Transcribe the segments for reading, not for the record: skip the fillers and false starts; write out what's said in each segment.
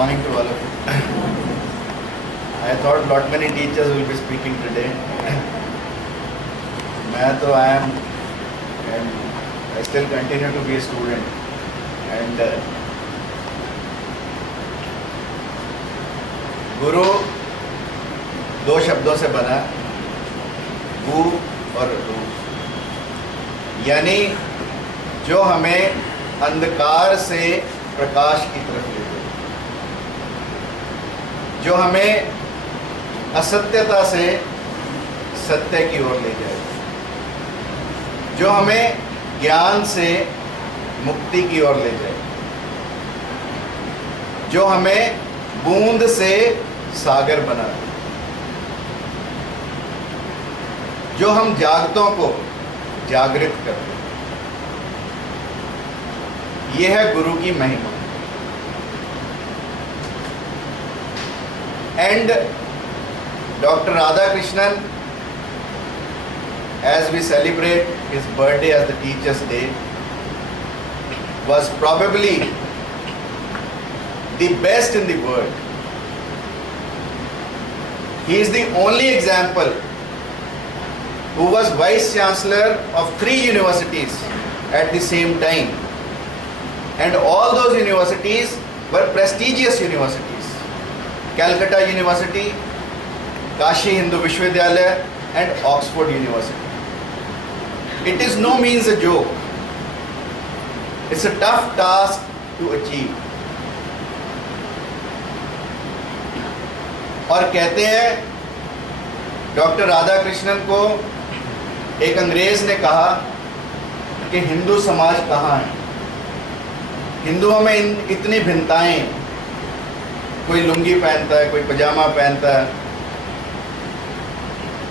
morning to all of you. I thought lot many teachers will be speaking today. I am, and I still continue to be a student. And गुरु दो शब्दों से बना, गु और रू, यानी जो हमें अंधकार से प्रकाश की तरफ ले जाए, जो हमें असत्यता से सत्य की ओर ले जाए, जो हमें ज्ञान से मुक्ति की ओर ले जाए, जो हमें बूंद से सागर बना दे, जो हम जागतों को जागृत कर दे। यह है गुरु की महिमा। And doctor Radha Krishnan, as we celebrate his birthday as the Teachers' Day, was probably the best in the world. He is the only example who was Vice Chancellor of 3 universities at the same time. And all those universities were prestigious universities. Calcutta University, Kashi Hindu Vishwavidyalaya and Oxford University. It is no means a joke. It's a tough task to achieve. और कहते हैं doctor Radha Krishnan को एक अंग्रेज ने कहा कि हिंदू समाज कहाँ है, हिंदुओं में इतनी भिन्नताएं, कोई लुंगी पहनता है, कोई पजामा पहनता है,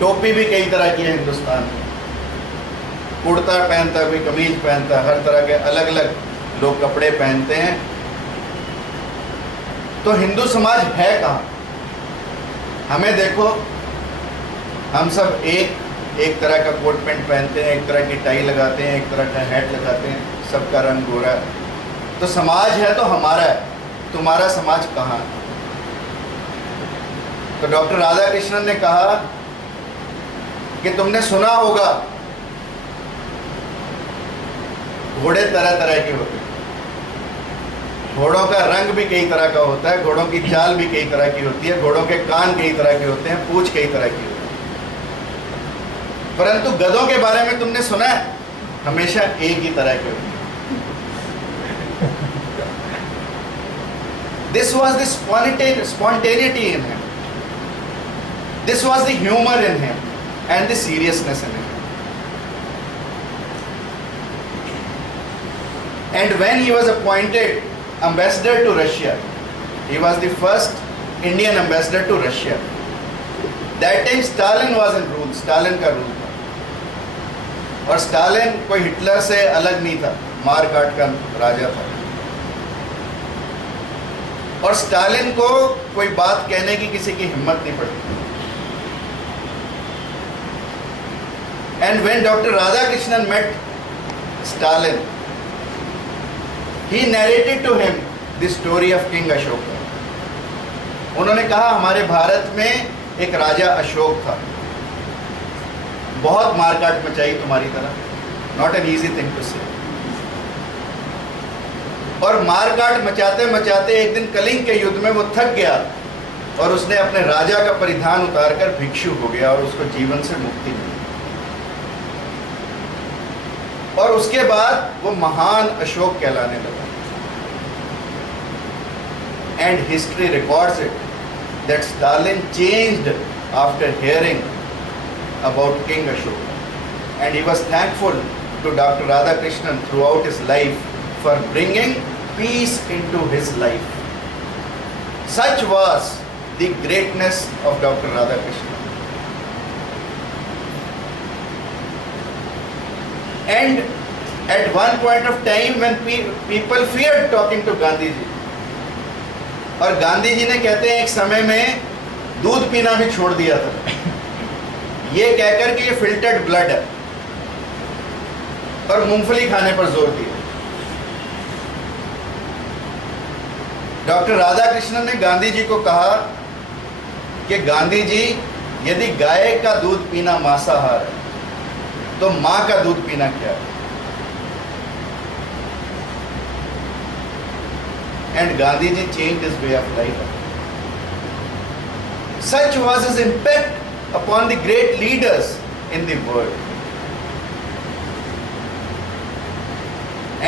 टोपी भी कई तरह की है हिंदुस्तान में, कुर्ता पहनता है, कोई कमीज पहनता है, हर तरह के अलग अलग लोग कपड़े पहनते हैं। तो हिंदू समाज है कहाँ? हमें देखो, हम सब एक तरह का कोट पैंट पहनते हैं, एक तरह की टाई लगाते हैं, एक तरह का हैट लगाते हैं, सबका रंग गोरा है। तो समाज है तो हमारा है, तुम्हारा समाज कहाँ है? तो डॉक्टर राधा कृष्णन ने कहा कि तुमने सुना होगा घोड़े तरह तरह के होते हैं, घोड़ों का रंग भी कई तरह का होता है, घोड़ों की चाल भी कई तरह की होती है, घोड़ों के कान कई तरह के होते हैं, पूंछ कई तरह की होती है। परंतु गधों के बारे में तुमने सुना है? हमेशा एक ही तरह के होते हैं। This was the spontaneity in him. This was the humor in him and the seriousness in him. And when he was appointed ambassador to Russia, he was the first Indian ambassador to Russia. That time Stalin was in rule, Stalin का rule था, और Stalin कोई Hitler से अलग नहीं था, मार काट का राजा था, और स्टालिन को कोई बात कहने की किसी की हिम्मत नहीं पड़ती। And when Dr. Radhakrishnan met Stalin, he narrated to him the story of King Ashoka. उन्होंने कहा हमारे भारत में एक राजा अशोक था, बहुत मारकाट मचाई तुम्हारी तरह, not an easy thing to से। और मारकाट मचाते मचाते एक दिन कलिंग के युद्ध में वो थक गया और उसने अपने राजा का परिधान उतारकर भिक्षु हो गया और उसको जीवन से मुक्ति मिली। और उसके बाद वो महान अशोक कहलाने लगा। And history records it that Stalin changed after hearing about King Ashoka, and he was thankful to Dr. Radhakrishnan throughout his life for bringing peace into his life. Such was the greatness of Dr. Radhakrishnan. And at one point of time when people feared talking to Gandhi ji, और गांधी जी ने कहते हैं एक समय में दूध पीना भी छोड़ दिया था, ये कहकर कि ये फिल्टर्ड ब्लड है, और मूंगफली खाने पर जोर दिया। डॉक्टर राधाकृष्णन ने गांधी जी को कहा कि गांधी जी, यदि गाय का दूध पीना मांसाहार है तो मां का दूध पीना क्या है? And Gandhi ji changed his way of life. Such was his impact upon the great leaders in the world.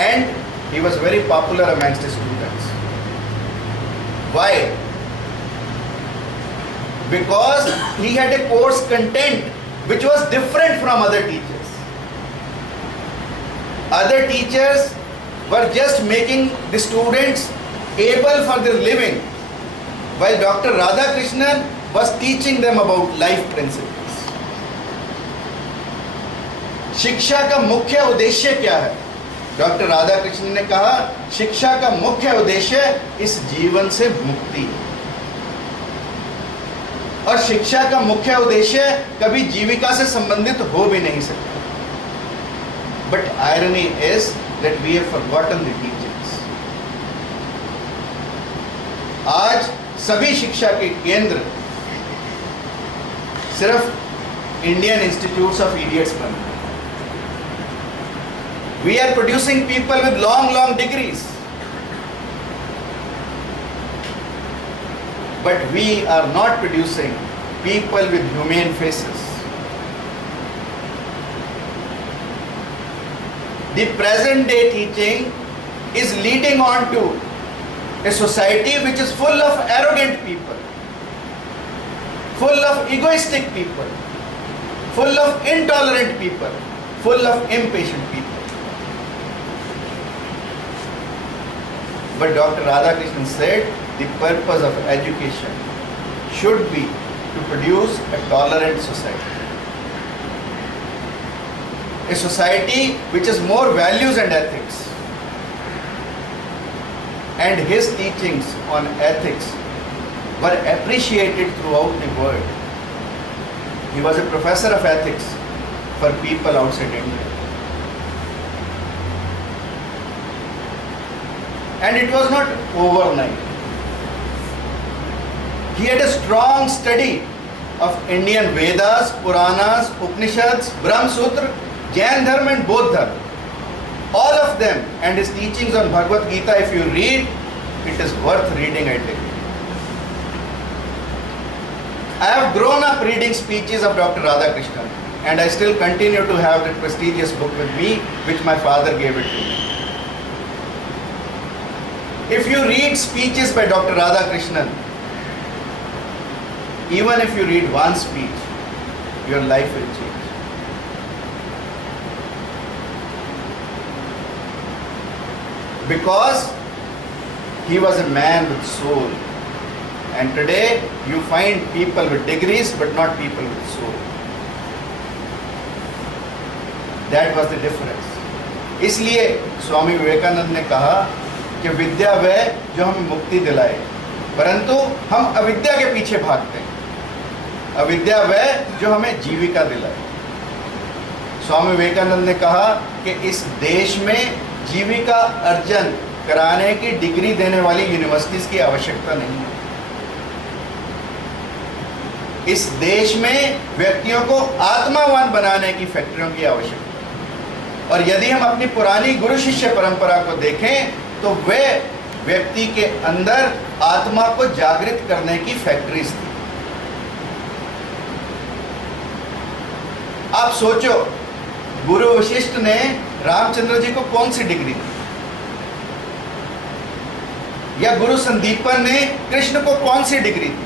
And he was very popular amongst his students. Why? Because he had a course content which was different from other teachers. Other teachers were just making the students able for their living, while Dr. Radhakrishnan was teaching them about life principles. शिक्षा का मुख्य उद्देश्य क्या है? Doctor Radhakrishnan ने कहा, शिक्षा का मुख्य उद्देश्य इस जीवन से मुक्ति, और शिक्षा का मुख्य उद्देश्य कभी जीविका से संबंधित हो भी नहीं सकता. But irony is that we have forgotten the teachers. आज सभी शिक्षा के केंद्र सिर्फ इंडियन इंस्टीट्यूट्स ऑफ इडियट्स बन रहे हैं. We are producing people with long degrees, but we are not producing people with human faces. The present day teaching is leading on to a society which is full of arrogant people, full of egoistic people, full of intolerant people, full of impatient people. But Dr. Radhakrishnan said the purpose of education should be to produce a tolerant society, a society which is more values and ethics. And his teachings on ethics were appreciated throughout the world. He was a professor of ethics for people outside India. And it was not overnight. He had a strong study of Indian Vedas, Puranas, Upanishads, Brahma Sutra, Jain Dharma and Bodh Dharma. All of them, and his teachings on Bhagavad Gita, if you read, it is worth reading, I tell you. I have grown up reading speeches of Dr. Radhakrishnan, and I still continue to have that prestigious book with me, which my father gave it to me. If you read speeches by Dr. Radhakrishnan, even if you read one speech, your life will change. Because he was a man with soul, and today you find people with degrees but not people with soul. That was the difference. इसलिए स्वामी विवेकानंद ने कहा कि विद्या वह जो हमें मुक्ति दिलाए, परंतु हम अविद्या के पीछे भागते हैं. अविद्या वह जो हमें जीविका दिलाए. स्वामी विवेकानंद ने कहा कि इस देश में जीविका अर्जन कराने की डिग्री देने वाली यूनिवर्सिटीज की आवश्यकता नहीं है. इस देश में व्यक्तियों को आत्मावान बनाने की फैक्ट्रियों की आवश्यकता है. और यदि हम अपनी पुरानी गुरु शिष्य परंपरा को देखें तो वे व्यक्ति के अंदर आत्मा को जागृत करने की फैक्ट्रीज थी. आप सोचो, गुरु वशिष्ठ ने रामचंद्र जी को कौन सी डिग्री दी, या गुरु संदीपन ने कृष्ण को कौन सी डिग्री दी,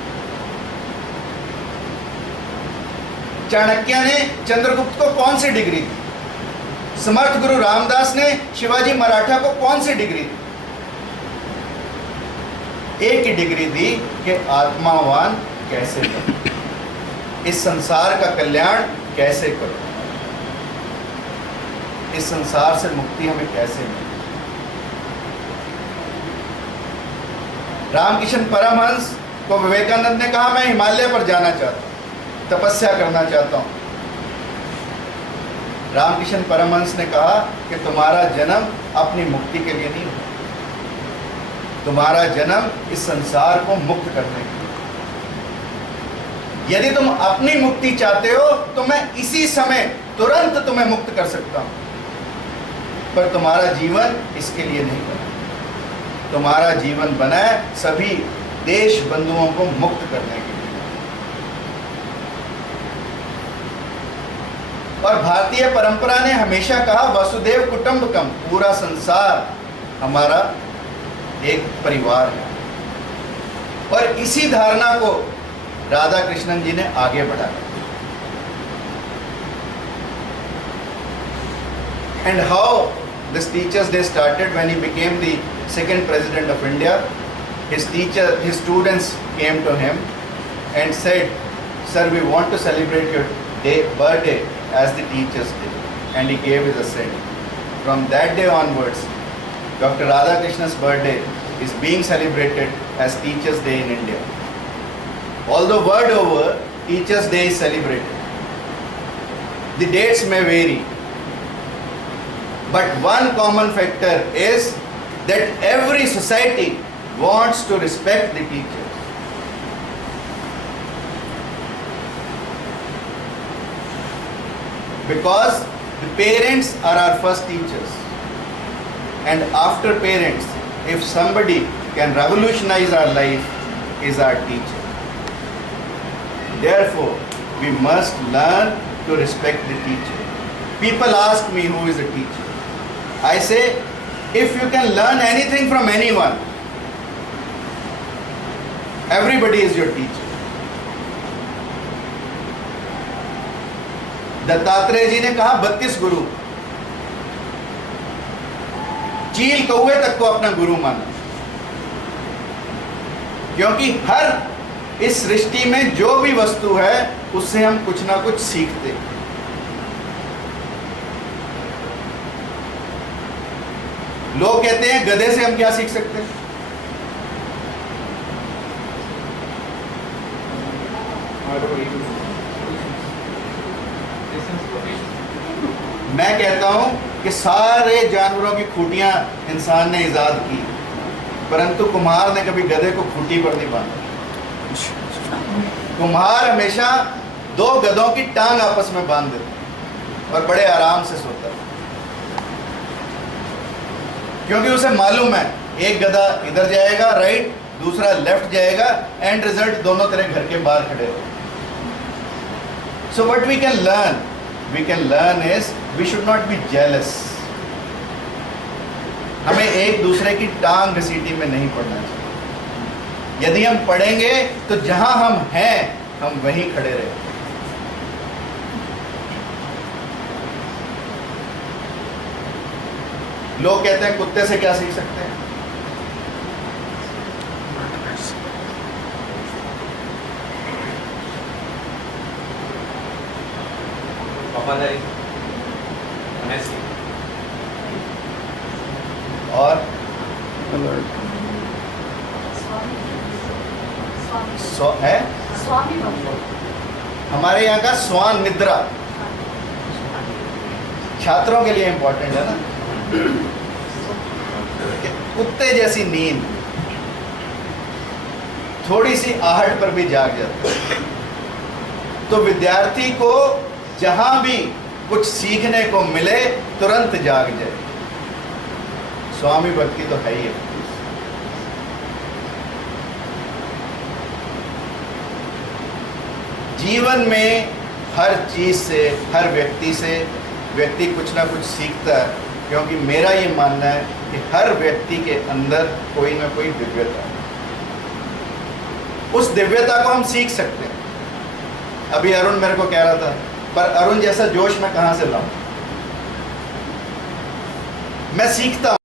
चाणक्य ने चंद्रगुप्त को कौन सी डिग्री दी, समर्थ गुरु रामदास ने शिवाजी मराठा को कौन सी डिग्री दी? एक ही डिग्री दी कि आत्मावान कैसे करो, इस संसार का कल्याण कैसे करो, इस संसार से मुक्ति हमें कैसे मिले. रामकृष्ण परमहंस को विवेकानंद ने कहा, मैं हिमालय पर जाना चाहता हूँ, तपस्या करना चाहता हूँ. रामकृष्ण परमहंस ने कहा कि तुम्हारा जन्म अपनी मुक्ति के लिए नहीं हुआ, तुम्हारा जन्म इस संसार को मुक्त करने के लिए। यदि तुम अपनी मुक्ति चाहते हो तो मैं इसी समय तुरंत तुम्हें मुक्त कर सकता हूं, पर तुम्हारा जीवन इसके लिए नहीं बना। तुम्हारा जीवन बना है सभी देश बंधुओं को मुक्त करने के लिए। और भारतीय परंपरा ने हमेशा कहा वसुदेव कुटुंबकम, पूरा संसार हमारा एक परिवार है। और इसी धारणा को राधा कृष्णन जी ने आगे बढ़ाया। And how this Teachers Day started when he became the second president of India. His students came to him and said, "Sir, we want to celebrate your birthday as the Teachers Day," and he gave his assent. From that day onwards, Dr. Radhakrishna's birthday is being celebrated as Teachers Day in India. Although world over, Teachers Day is celebrated. The dates may vary, but one common factor is that every society wants to respect the teachers. Because the parents are our first teachers. And after parents, if somebody can revolutionize our life, is our teacher. Therefore, we must learn to respect the teacher. People ask me who is a teacher. I say, if you can learn anything from anyone, everybody is your teacher. Dattatreya जी ने कहा 32 गुरु, चील कौवे तक को अपना गुरु माना, क्योंकि हर इस सृष्टि में जो भी वस्तु है उससे हम कुछ ना कुछ सीखते हैं। लोग कहते हैं गधे से हम क्या सीख सकते हैं? मैं कहता हूं कि सारे जानवरों की खूंटियां इंसान ने इजाद की, परंतु कुम्हार ने कभी गधे को खूंटी पर नहीं बांधा। कुम्हार हमेशा 2 गधों की टांग आपस में बांध देता और बड़े आराम से सोता, क्योंकि उसे मालूम है एक गधा इधर जाएगा राइट, दूसरा लेफ्ट जाएगा, एंड रिजल्ट दोनों तरह घर के बाहर खड़े हो। So what we can learn is we should not be jealous. हमें एक दूसरे की टांग घसीटी में नहीं पड़ना चाहिए। यदि हम पढ़ेंगे तो जहां हम हैं हम वहीं खड़े रहेंगे। लोग कहते हैं कुत्ते से क्या सीख सकते हैं? वफादारी, ऑनेस्टी और है हमारे यहाँ का स्वान निद्रा छात्रों के लिए इंपॉर्टेंट है ना। कुत्ते जैसी नींद थोड़ी सी आहट पर भी जाग जाती है। तो विद्यार्थी को जहां भी कुछ सीखने को मिले तुरंत जाग जाए। स्वामी भक्ति तो है ही है। जीवन में हर चीज से, हर व्यक्ति से व्यक्ति कुछ ना कुछ सीखता है, क्योंकि मेरा ये मानना है कि हर व्यक्ति के अंदर कोई ना कोई दिव्यता है। उस दिव्यता को हम सीख सकते हैं। अभी अरुण मेरे को कह रहा था, पर अरुण जैसा जोश मैं कहाँ से लाऊं? मैं सीखता हूं।